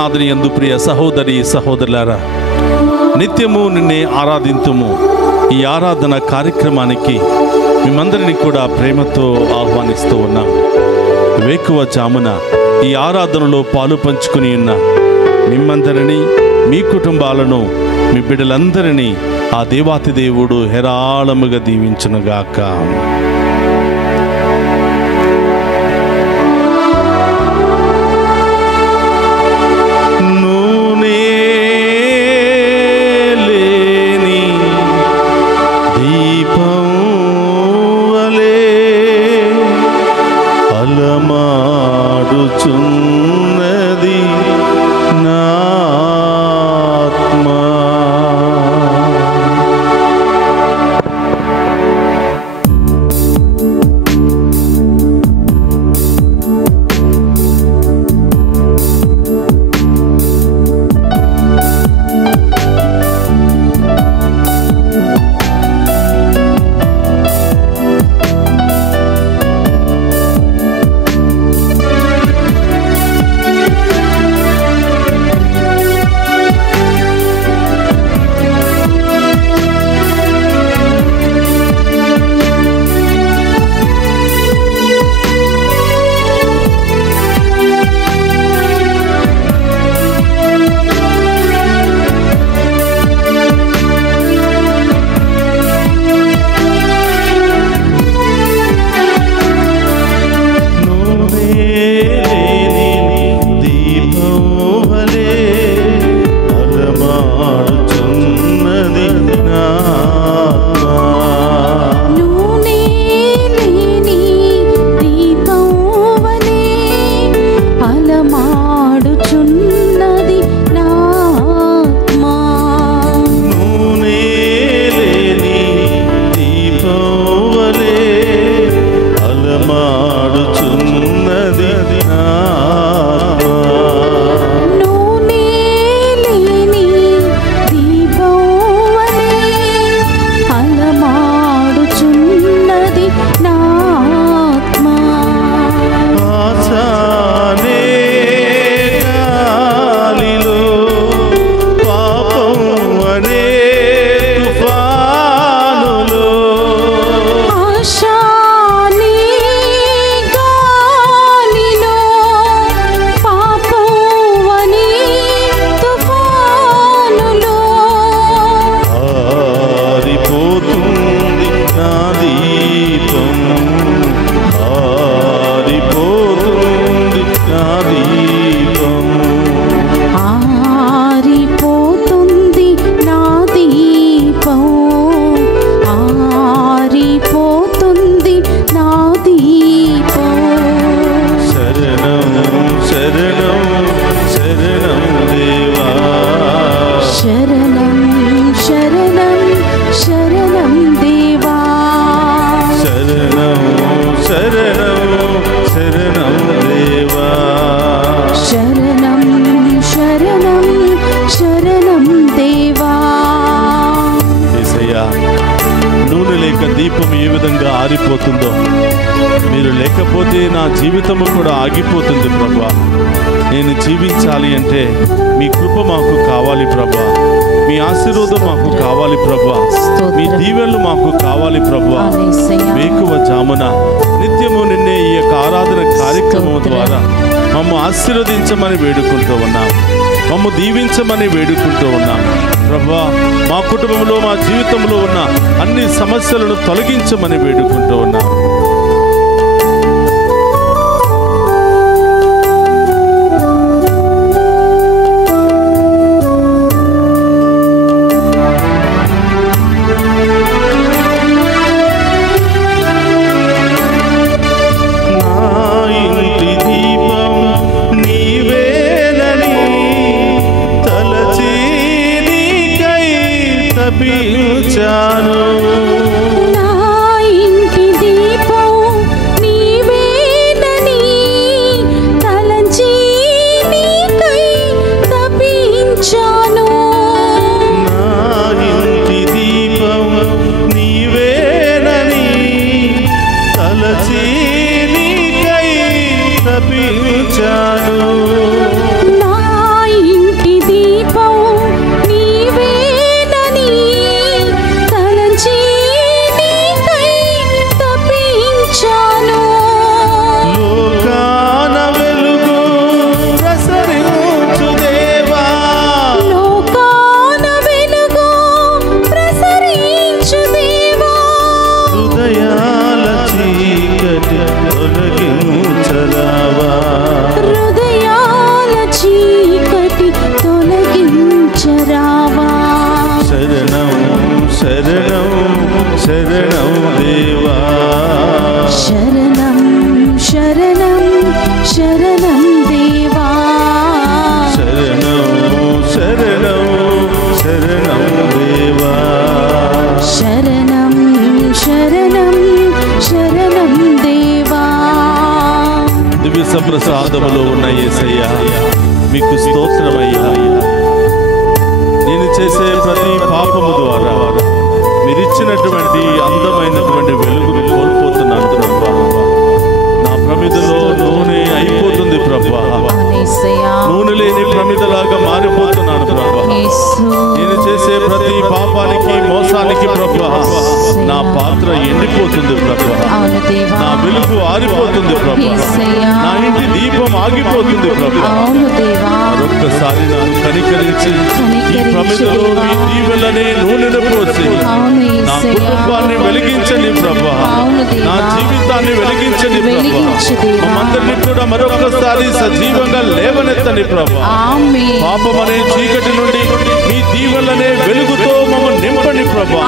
క్రీస్తునాథుని యందు ప్రియ సహోదరి సహోదరులారా, నిత్యము నిన్నే ఆరాధింతుము ఈ ఆరాధన కార్యక్రమానికి మిమ్మందరినీ కూడా ప్రేమతో ఆహ్వానిస్తూ ఉన్నాం. వేకువ జామున ఈ ఆరాధనలో పాలు పంచుకుని ఉన్న మిమ్మందరినీ, మీ కుటుంబాలను, మీ బిడ్డలందరినీ ఆ దేవాతి దేవుడు హేరాళముగా దీవించునుగాక. దీపం ఏ విధంగా ఆరిపోతుందో, మీరు లేకపోతే నా జీవితము కూడా ఆగిపోతుంది ప్రభువా. నేను జీవించాలి అంటే మీ కృప మాకు కావాలి ప్రభువా, మీ ఆశీర్వాదం మాకు కావాలి ప్రభువా, మీ దీవెనలు మాకు కావాలి ప్రభువా. వేకువ జామున నిత్యము నిన్నే ఈ యొక్క ఆరాధన కార్యక్రమం ద్వారా మమ్ము ఆశీర్వదించమని వేడుకుంటూ ఉన్నాం, మమ్ము దీవించమని వేడుకుంటూ ఉన్నాం ప్రభువా. మా కుటుంబంలో, మా జీవితంలో ఉన్న అన్ని సమస్యలను తొలగించమని వేడుకుంటూ ఉన్నాం. ఇచ్చినటువంటి అందమైనటువంటి వెలుగును కోల్పోతున్నాను ప్రభా. నా ప్రమిదలో నూనె అయిపోతుంది ప్రభా. నూనె లేని ప్రమిదలాగా మారిపోతున్నాను ప్రభా. నేను చేసే ప్రతి పాపానికి మోసానికి ప్రభా నా పాత్ర ఎండిపోతుంది ప్రభా. నా వెలుగు ఆరిపోతుంది ప్రభా. నా ఇంటి దీపం ఆగిపోతుంది ప్రభా. మరొక్కసారి నన్ను కనికరించి ఈ ప్రమిదలో మీ దీవెనలనే నూనెను పోసి నా కుటుంబాన్ని వెలిగించండి ప్రభా. నా జీవితాన్ని వెలిగించండి ప్రభా. మమ్మందరినీ కూడా మరొక్కసారి సజీవంగా లేవనెత్తండి ప్రభా. పాపం అనే చీకటి నుండి మీ దీవెనలనే వెలుగుతో మమ్మల్ని నింపండి ప్రభా.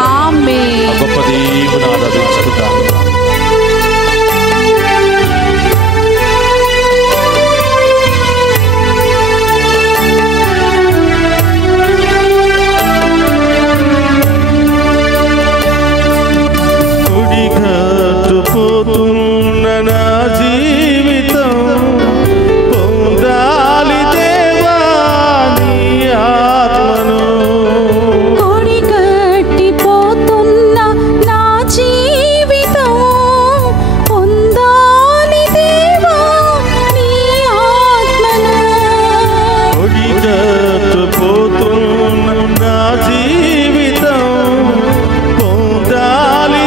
గొప్ప దేవుని ఆరాధించుకుంటాను. పోతున్న నా జీవితం పొందాలి దేవా నీ ఆత్మను. కొడి కట్టిపోతున్న నా జీవితం పొందాలి దేవా నీ ఆత్మను. కొడి కట్టిపోతున్న నా జీవితం పొందాలి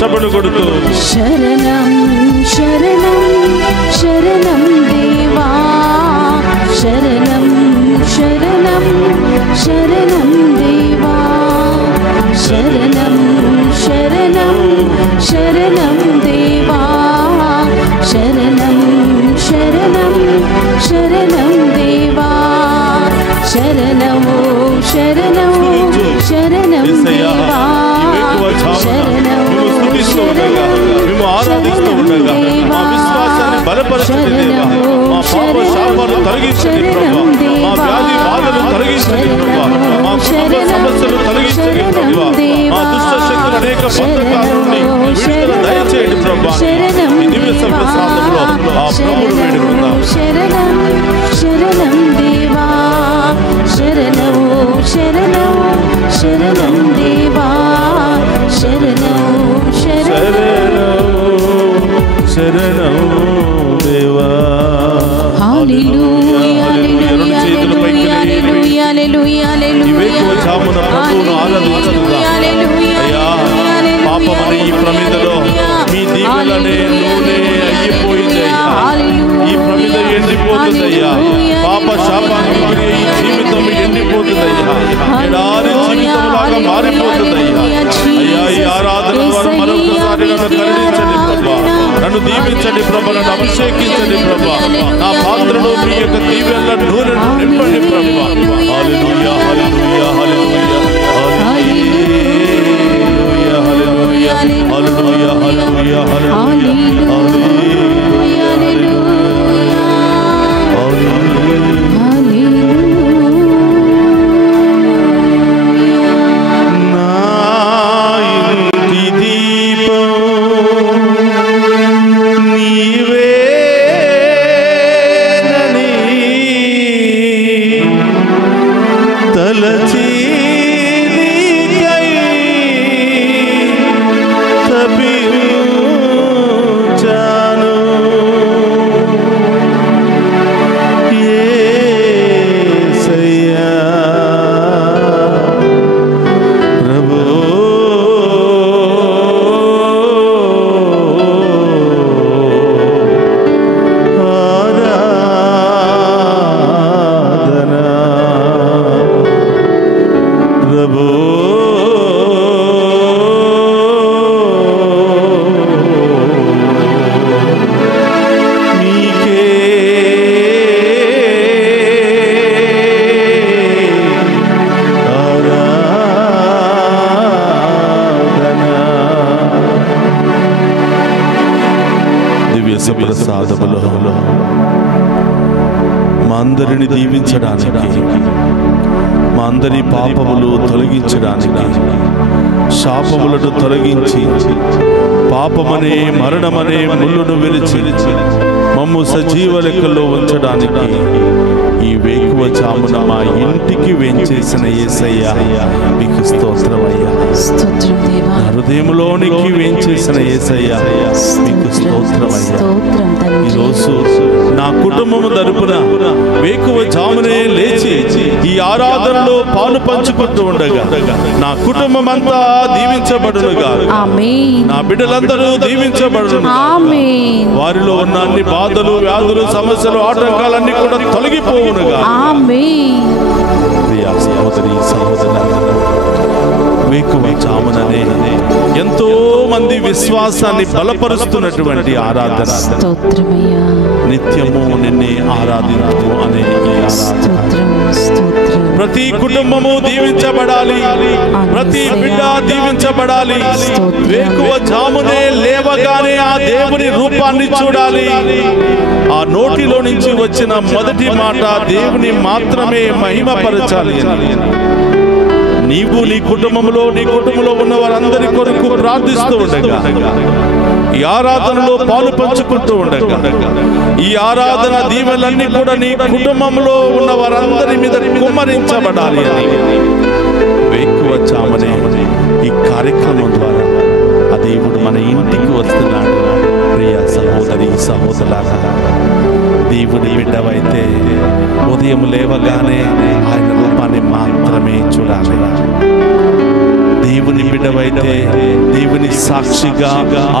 చప్పట్లు కొడుతూ శరణం శరణం శరణం దేవా శరణం శరణం శరణం దేవా శరణం శరణం శరణం దేవా శరణం శరణం శరణం దేవా శరణము శరణం శరణం దేవా శరణం ఉండగా మేము ఆరాధిస్తూ ఉండగా మా విశ్వాసాన్ని బలపరచండి దేవా. మా పాప శాపాలు తొలగించండి ప్రభా. మా వ్యాధి బాధలు తొలగించండి ప్రభా. మా కుటుంబ సమస్యలు తొలగించండి ప్రభా. మా దుష్ట శక్తులు అనేక బంధకాల నుండి విడుదల దయచేయండి ప్రభా. ఈ దివ్య ప్రసాదంలో ఆ ప్రభువును వేడుకుందాం. శరణం శరణం దేవా శరణం శరణం శరణం దేవా శరణం శరణం శరణం దేవా. హల్లెలూయా హల్లెలూయా హల్లెలూయా హల్లెలూయా పాపమనే ఈ ప్రమిదలో మీ దీవెనలనే నూనె అయిపోయిందయ్యా. ఈ ప్రమిద ఎండిపోతుందయ్యా. పాప శాపానికి గురి ఈ జీవితం ఎండిపోతుందయ్యా. ఎడారి జీవితంలాగా మారిపోతుందయ్యా. అయ్యా, ఈ ఆరాధన ద్వారా మరొకసారి నన్ను కరుణించండి ప్రభా. నన్ను దీవించండి ప్రభా. నన్ను అభిషేకించండి ప్రభా. నా పాత్రలో మీ యొక్క దీవెనల నూనెను నింపండి ప్రభా. హల్లెలూయా హల్లెలూయా హల్లెలూయా హల్లెలూయా హల్లెలూయా హల్లెలూయా హల్లెలూయా ప్రసాదములో మా అందరిని దీవించడానికి, మా అందరి పాపములు తొలగించడానికి, శాపములను తొలగించి పాపమనే మరణమనే ముళ్ళును విరిచి మమ్ము సజీవ లెక్కలో ఉంచడానికి ఈ వేకువ జామున మా ఇంటికి వేంచేసిన యేసయ్యా మీకు స్తోత్రమయ్యా. నా హృదయంలోనికి వేంచేసిన యేసయ్యా మీకు స్తోత్రమయ్యా. ఈరోజు నా కుటుంబము తరపున వేకువ జామునే లేచి ఈ ఆరాధనలో పాలు పంచుకుంటూ ఉండగా నా కుటుంబం అంతా దీవించబడునుగా. నా బిడ్డలందరూ దీవించబడును. వారిలో ఉన్న అన్ని బాధలు, వ్యాధులు, సమస్యలు, ఆటంకాలన్నీ కూడా తొలగిపోవునుగా. ప్రియా సహోదరి సహోదరులారా, వేకువ జాముననే ఎంతో మంది విశ్వాసాన్ని బలపరుస్తున్నటువంటి ఆరాధన నిత్యము నిన్నే ఆరాధించు అనే ప్రతి కుటుంబము దీవించబడాలి, ప్రతి బిడ్డ దీవించబడాలి. వేకువ జామునే లేవగానే ఆ దేవుని రూపాన్ని చూడాలి. ఆ నోటిలో నుంచి వచ్చిన మొదటి మాట దేవుని మాత్రమే మహిమపరచాలి అని నీవు నీ కుటుంబంలో ఉన్న వారందరి కొరకు ప్రార్థిస్తూ ఉండగా, ఈ ఆరాధనలో పాలు పంచుకుంటూ ఉండగా, ఈ ఆరాధన దీవెనలన్నీ కూడా నీ కుటుంబంలో ఉన్న వారందరి మీద కుమ్మరించబడాలి అని వేకువ జామునే ఈ కార్యక్రమం ద్వారా ఆ దేవుడు మన ఇంటికి వస్తున్నాడు. ప్రియ సహోదరి సహోదరులారా, దేవుడి బిడ్డవైతే ఉదయం లేవగానే ఆయన రూపాన్ని మాత్రమే చూడాలి. దేవుని బిడ్డవైతే దేవుని సాక్షిగా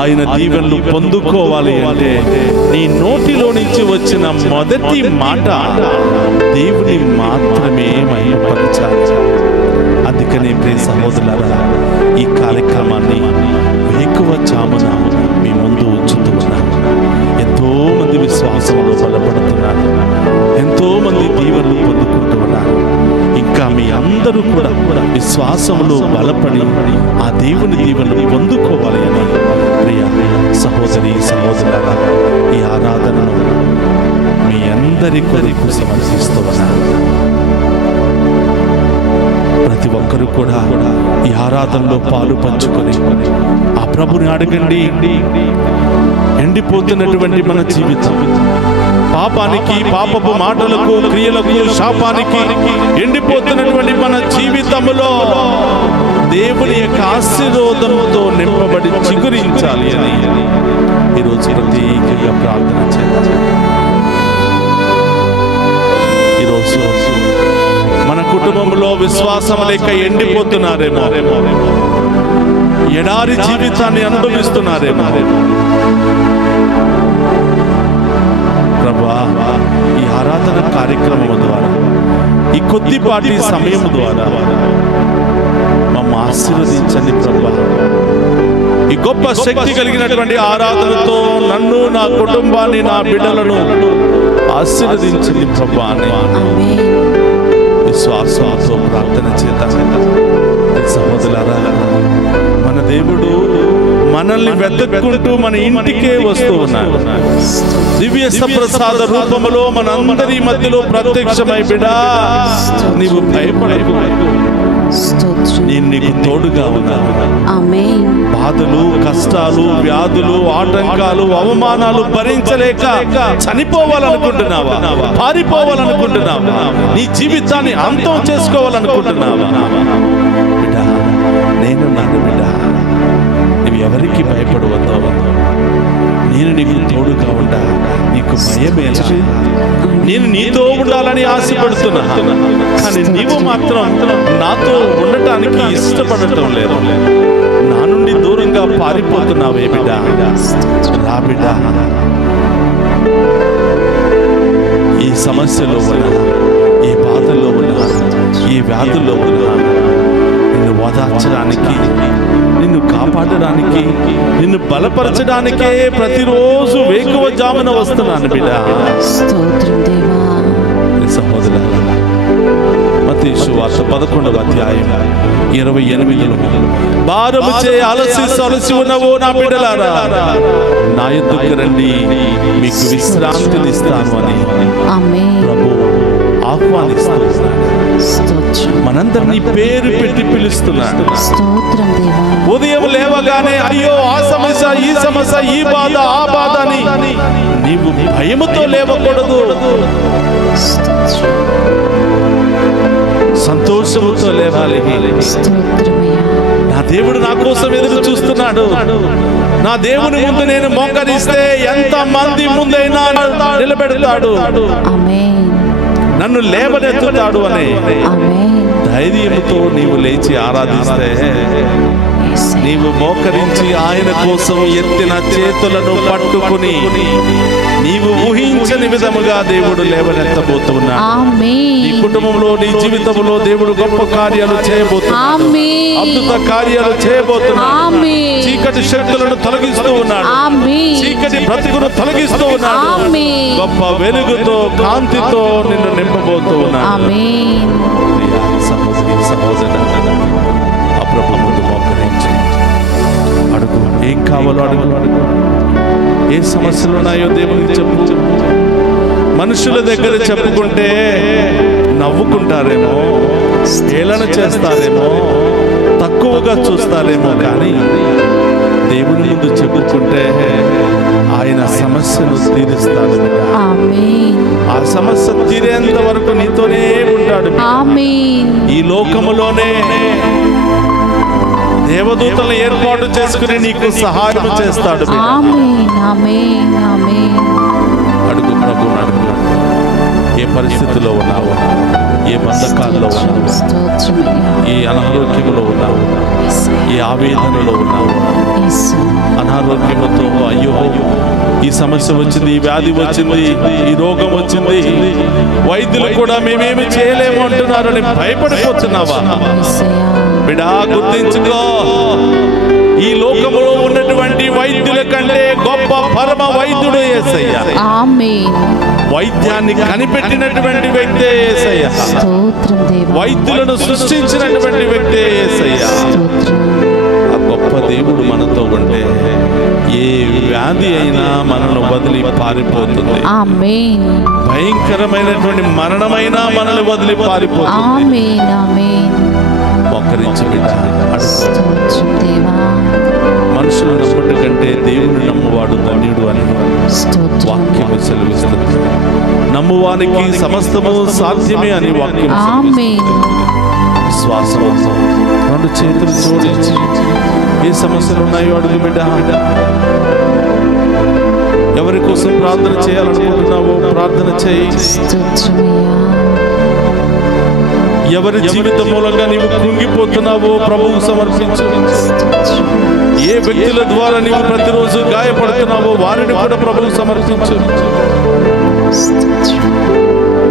ఆయన దీవెనలు పొందుకోవాలి అంటే నీ నోటిలో నుంచి వచ్చిన మొదటి మాట దేవుని మాత్రమే మహిమపరచాలి. అందుకనే ప్రియ సహోదరులారా, ఈ కార్యక్రమాన్ని వేకువ జామున మీ ముందు ఉంచుతూ ఉన్నాను. ఎంతో మంది విశ్వాసంలో బలపడుతున్నారు, ఎంతో మంది దీవెనలు పొందుకుంటూ ఉన్నారు. ఇంకా మీ అందరూ కూడా విశ్వాస విశ్వాసములో బలపడి ఆ దేవుని దీవెనలు పొందుకోవాలి అని ప్రియ సహోదరి సహోదరులారా, ఈ ఆరాధనను మీ అందరి కొరకు సమర్పిస్తూ ఉన్నాను. ప్రతి ఒక్కరూ కూడా ఈ ఆరాధనలో పాలు పంచుకొని ఆ ప్రభుని అడగండి. ఎండిపోతున్నటువంటి మన జీవితం, పాపానికి, పాపపు మాటలకు, క్రియలకు, శాపానికి ఎండిపోతున్నటువంటి మన జీవితంలో దేవుని యొక్క ఆశీర్వాదంతో నింపబడి చిగురించాలి అని ఈరోజు ప్రత్యేకంగా ప్రార్థన చేయాలి. ఈరోజు మన కుటుంబంలో విశ్వాసం లేక ఎండిపోతున్నారేమో, ఎడారి జీవితాన్ని అనుభవిస్తున్నారేమో. ప్రభువా, ఈ ఆరాధన కార్యక్రమం ద్వారా, ఈ కొద్దిపాటి సమయం ద్వారా మమ్మ ఆశీర్వదించండి ప్రభువా. ఈ గొప్ప శక్తి కలిగినటువంటి ఆరాధనతో నన్ను, నా కుటుంబాన్ని, నా బిడ్డలను ఆశీర్వదించండి ప్రభువా అని విశ్వాసంతో ప్రార్థన చేద్దాం. సహోదరులారా, మన దేవుడు మనల్ని వెతుక్కుంటూ మన ఇంటికే వస్తూ ఉన్నాడు. దివ్య సప్రసాద రూపములో మనందరి మధ్యలో ప్రత్యక్షమై, బిడ్డా నీవు భయపడకు, నేను నీకు తోడుగా ఉన్నాను. బాధలు, కష్టాలు, వ్యాధులు, ఆటంకాలు, అవమానాలు భరించలేక చనిపోవాలనుకుంటున్నావా? పారిపోవాలనుకుంటున్నావా? నీ జీవితాన్ని అంతం చేసుకోవాలనుకుంటున్నావా? బిడ్డా నేనున్నాను. బిడ్డా నువ్వు ఎవరికి భయపడవద్దు, నేను నీకు తోడుగా ఉండా, నీకు భయమేలా. నేను నీతో ఉండాలని ఆశపడుతున్నా, కానీ నీవు మాత్రం నాతో ఉండటానికి ఇష్టపడటం లేదు. నా నుండి దూరంగా పారిపోతున్నావే బిడ్డా. రా బిడ్డా, ఈ సమస్యలో ఉన్నా, ఈ బాధల్లో ఉన్నా, ఈ వ్యాధుల్లో ఉన్నా, నిన్ను ఓదార్చడానికి, నిన్ను కాపాడడానికి, నిన్ను బలపరచడానికే ప్రతిరోజు వేకువజామున వస్తున్నాను బిడ్డ. సహోదరులారా, మత్తయి సువార్త 11వ అధ్యాయం 28లో భారము చే అలసి ఉన్నవో నా బిడ్డలారా, నా యొద్దకు రండి, మీకు విశ్రాంతిని ఇస్తాను అని ప్రభు ఆహ్వానిస్తున్నాడు. మనందరినీ పేరు పెట్టి పిలుస్తున్నాడు. ఉదయం లేవగానే అయ్యో ఆ సమస్య, ఈ సమస్య, ఈ బాధ, ఆ బాధ అని నీవు భయముతో లేవకూడదు. సంతోషముతో లేవాలి. నా దేవుడు నా కోసం ఎదురు చూస్తున్నాడు. నా దేవుని ముందు నేను మోకరిస్తే ఎంత మంది ముందైనా నిలబెడతాడు, నన్ను లేవనెత్తుతాడు అనే ధైర్యంతో నీవు లేచి ఆరాధిస్తే, నీవు మోకరించి ఆయన కోసం ఎత్తిన చేతులను పట్టుకుని నీవు ఊహించని విధముగా దేవుడు లేవనెత్తబోతున్నాడు. నీ కుటుంబంలో, నీ జీవితంలో దేవుడు గొప్ప కార్యాలు చేయబోతున్నాడు, అద్భుత కార్యాలు చేయబోతున్నాడు. చీకటి శక్తులను తొలగిస్తూ ఉన్నాడు, చీకటి బ్రతుకును తొలగిస్తూ ఉన్నాడు. గొప్ప వెలుగుతో, కాంతితో నిన్ను నింపబోతూ ఉన్నాడు. సహోదరి సహోదరు, ఆ ప్రభు ముందు మోకరించి అడుగు, ఏం కావాలో అడుగు. ఏ సమస్యలు ఉన్నాయో దేవునికి చెప్పు. మనుషుల దగ్గర చెప్పుకుంటే నవ్వుకుంటారేమో, ఏళన చేస్తారేమో, తక్కువగా చూస్తారేమో, కానీ దేవుని ముందు చెప్పుకుంటే ఆయన సమస్యను తీరుస్తాడు. ఆ సమస్య తీరేంత వరకు నీతోనే ఉంటాడు. ఈ లోకములోనే దేవదూతలను ఏర్పాటు చేసుకుని నీకు సహాయం చేస్తాడు. అడుగు ప్రభు, అడుగు. ఏ పరిస్థితిలో ఉన్నావు, ఏ బంధకాల్లో ఉన్నావు, ఏ అనారోగ్యంలో ఉన్నావు, ఏ ఆవేదనలో ఉన్నావు, అనారోగ్యంతో అయ్యో ఈ సమస్య వచ్చింది, ఈ వ్యాధి వచ్చింది, ఈ రోగం వచ్చింది, వైద్యులు కూడా మేమేమి చేయలేము అంటున్నారు అని భయపడిపోతున్నావా? బిడా గుర్తించుకో, ఈ లోకంలో ఉన్నటువంటి వైద్యులు వైద్యుల కంటే గొప్ప పరమ వైద్యుడు యేసయ్య. ఆమేన్. వైద్యాన్ని కనిపెట్టినటువంటి వ్యక్తే యేసయ్య. స్తోత్రం దేవా. వైద్యులను సృష్టించినటువంటి వ్యక్తే యేసయ్య. స్తోత్రం. ఆ గొప్ప దేవుడు మనతో ఉంటే ఏ వ్యాధి అయినా మనల్ని వదిలి పారిపోతుంది. ఆమేన్. భయంకరమైనటువంటి మరణమైనా మనల్ని వదిలి పారిపోతుంది. ఆమేన్. ఆమేన్. ఒక్కరించి బిడ్డ స్తోత్రం దేవా. మనుషులు నమ్ముట కంటే దేవుని నమ్మువాడు ధన్యుడు అని స్తోత్రం. వాక్యము సెలవిస్తుంది. నమ్మువానికి సమస్తము సాధ్యమే అని వాక్యం ఆమేన్. విశ్వాసంతో రెండు చేతులు జోడించి ఏ సమస్యలు ఉన్నాయో అడుగు బిడ్డ. ఎవరి కోసం ప్రార్థన చేయాలనుకుంటున్నావో ప్రార్థన చేయి. స్తోత్రమయ్యా. ఎవరి జీవితం మూలంగా నీవు కృంగిపోతున్నావో ప్రభువుకు సమర్పించు. ఏ వ్యక్తుల ద్వారా నీవు ప్రతిరోజు గాయపడుతున్నావో వారిని కూడా ప్రభువుకు సమర్పించు.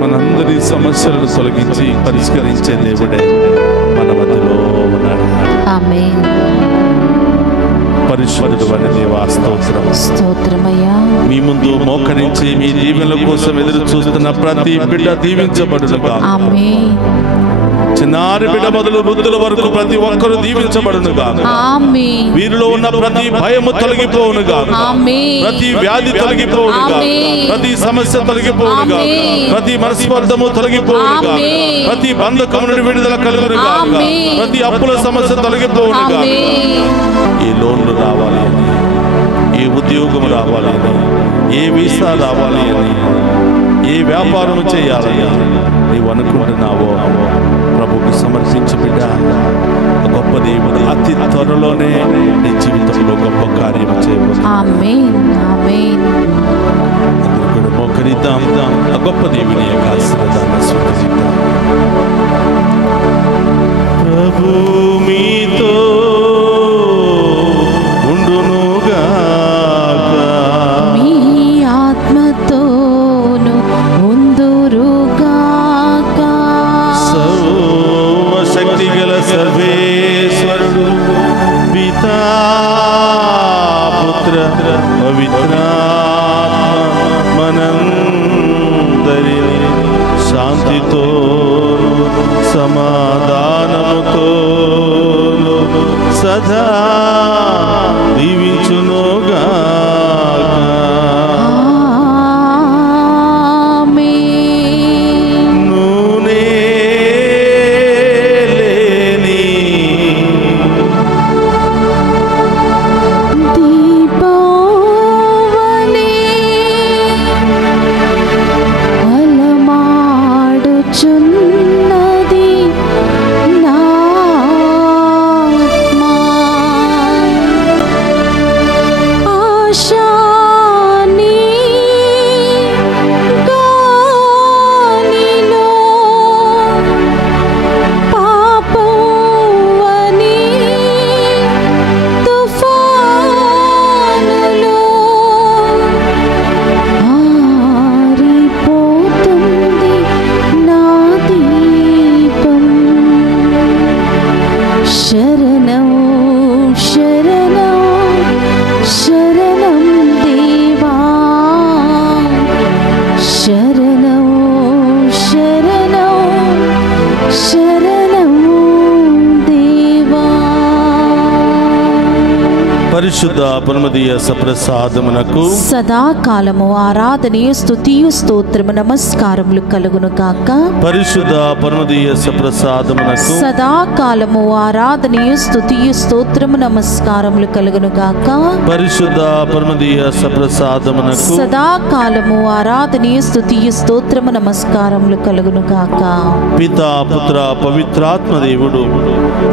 మనందరి సమస్యలను తొలగించి పరిష్కరించే దేవుడే మన మధ్యలో ఉన్నాడు. ఆమేన్. పరిశుద్ధుడు అని దేవా స్తోత్రం. స్తోత్రమయ్యా. మీ ముందు మోకరించి మీ దీవెనల కోసం ఎదురు చూస్తున్న ప్రతి బిడ్డ దీవించబడునుగా. ఆమేన్. చిన్నారి బిడ్డ మొదలు వృద్ధుల వరకు ప్రతి ఒక్కరూ దీవించబడునుగా. ఆమేన్. వీరిలో ఉన్న ప్రతి భయము తొలగిపోవునుగా. ఆమేన్. ప్రతి వ్యాధి తొలగిపోవునుగా. ఆమేన్. ప్రతి సమస్య తొలగిపోవునుగా. ఆమేన్. ప్రతి మనస్పర్ధము తొలగిపోవునుగా. ఆమేన్. ప్రతి బంధకము నుండి విడుదల కలుగునుగా. ఆమేన్. ప్రతి అప్పుల సమస్య తొలగిపోవునుగా. ఆమేన్. ఏ లోన్లు రావాలి అని, ఏ ఉద్యోగం రావాలి అని, ఏ వీసా రావాలి అని, ఏ వ్యాపారం చేయాలని నీవు అనుకుంటున్నావో ప్రభువుకు సమర్పించు బిడ్డ. గొప్ప దేవుడు అతి త్వరలోనే నీ జీవితంలో గొప్ప కార్యం చేయబోతున్నాడు. ఆమేన్. ఆమేన్. అందరూ కూడా మోకరిద్దాం. ఆ గొప్ప దేవుని యొక్క ఆశీర్వాదాన్ని స్వీకరిద్దాం. ప్రభు మీతో ఉండునుగాక. మీ ఆత్మతోను ఉందురుగాక. సర్వశక్తి గల సర్వేశ్వరుడు పితా పుత్ర పవిత్రాత్మ మనందరిని శాంతితో సమాధానముతో సదా దీవించునుగాక. ఆమేన్. నూనె లేని దీపావళి అలమాడుచున్నది నా ఆత్మ. ఆశాని గాలిలో పాపవని తుఫానులో ఆరిపోతుంది నా దీపం. శరణం శరణం శరణం దేవా. శరణం శరణం శరణం దేవా. పరిశుద్ధ పరమదీయ సప్రసాదమునకు సదాకాలము ఆరాధనీయ స్తుతియు స్తోత్రము నమస్కారములు కలుగును గాక. పరిశుద్ధ పరమదీయ సప్రసాదమునకు సదాకాలము ఆరాధనీయ స్తుతియు స్తోత్రము నమస్కారములు కలుగును గాక. పరిశుద్ధ పరమదీయ సప్రసాదమునకు సదాకాలము ఆరాధనీయ స్తుతియు స్తోత్రము నమస్కారములు కలుగును గాక. పితా పుత్ర పవిత్రాత్మ దేవుడు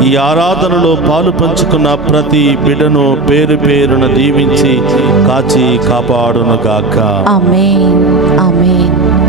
ఈ ఆరాధనలో పాలు పంచుకున్న ప్రతి బిడ్డను పేరు పేరున దీవించి కాచి కాపాడునుగాక. ఆమేన్. ఆమేన్.